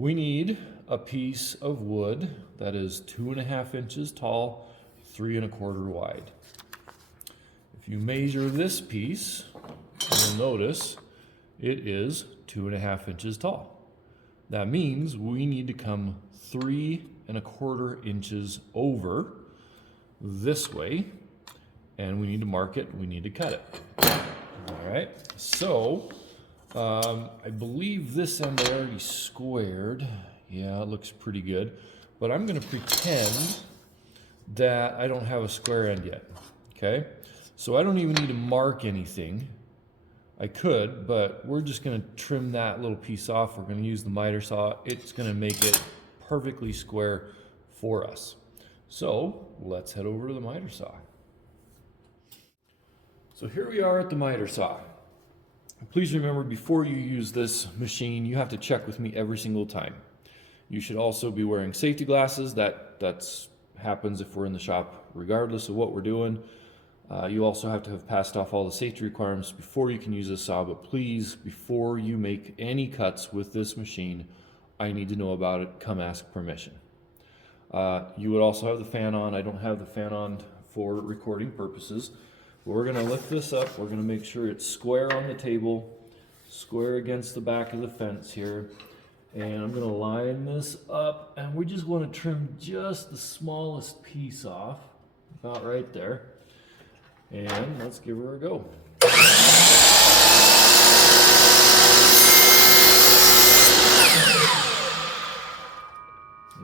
We need a piece of wood that is 2.5 inches tall, 3 1/4 wide. If you measure this piece, you'll notice it is 2.5 inches tall. That means we need to come 3 1/4 inches over this way, and we need to mark it, we need to cut it. All right, so I believe this end I already squared. Yeah, it looks pretty good, but I'm gonna pretend that I don't have a square end yet, okay? So I don't even need to mark anything. I could, but we're just gonna trim that little piece off. We're gonna use the miter saw. It's gonna make it perfectly square for us. So let's head over to the miter saw. So here we are at the miter saw. Please remember, before you use this machine, you have to check with me every single time. You should also be wearing safety glasses. That happens if we're in the shop, regardless of what we're doing. You also have to have passed off all the safety requirements before you can use this saw, but please, before you make any cuts with this machine, I need to know about it. Come ask permission. You would also have the fan on. I don't have the fan on for recording purposes. But we're gonna lift this up. We're gonna make sure it's square on the table, square against the back of the fence here. And I'm gonna line this up, and we just wanna trim just the smallest piece off, about right there. And let's give her a go.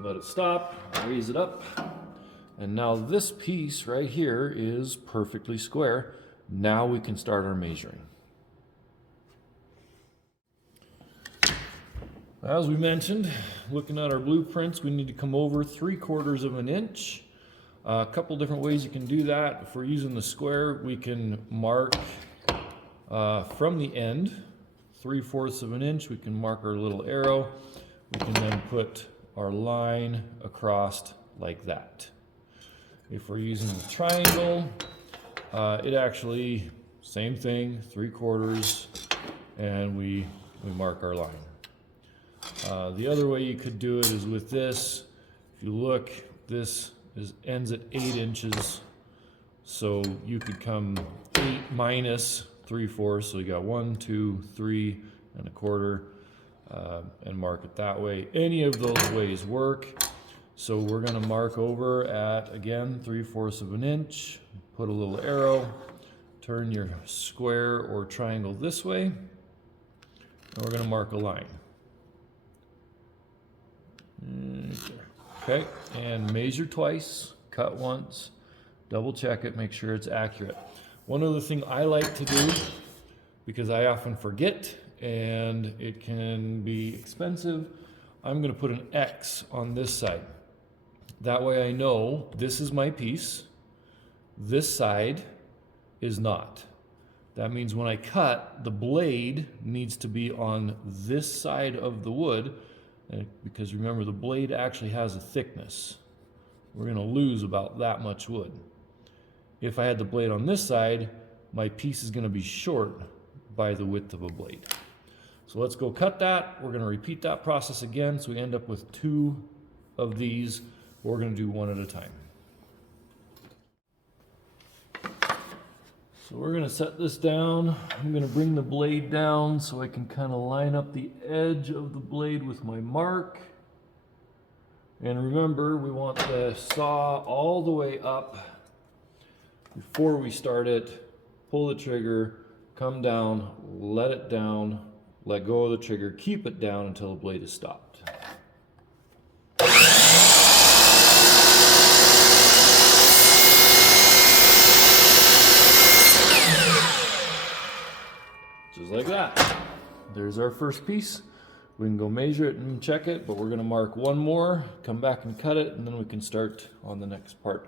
Let it stop, raise it up. And now this piece right here is perfectly square. Now we can start our measuring. As we mentioned, looking at our blueprints, we need to come over 3/4 of an inch. A couple different ways you can do that. If we're using the square, we can mark from the end, 3/4 of an inch. We can mark our little arrow. We can then put our line across like that. If we're using the triangle, it actually, same thing, 3/4, and we mark our line. The other way you could do it is with this. If you look, this ends at 8 inches, so you could come 8 minus 3/4, so you got 1, 2, 3 1/4, and mark it that way. Any of those ways work. So we're gonna mark over at, again, 3/4 of an inch, put a little arrow, turn your square or triangle this way, and we're gonna mark a line. Okay, and measure twice, cut once, double check it, make sure it's accurate. One other thing I like to do, because I often forget and it can be expensive, I'm gonna put an X on this side. That way I know this is my piece, this side is not. That means when I cut, the blade needs to be on this side of the wood, because remember, the blade actually has a thickness. We're gonna lose about that much wood. If I had the blade on this side, my piece is gonna be short by the width of a blade. So let's go cut that. We're gonna repeat that process again, so we end up with 2 of these. We're gonna do one at a time. So we're gonna set this down. I'm gonna bring the blade down so I can kind of line up the edge of the blade with my mark. And remember, we want the saw all the way up before we start it. Pull the trigger, come down, let it down, let go of the trigger, keep it down until the blade is stopped. Just like that. There's our first piece. We can go measure it and check it, but we're gonna mark one more, come back and cut it, and then we can start on the next part.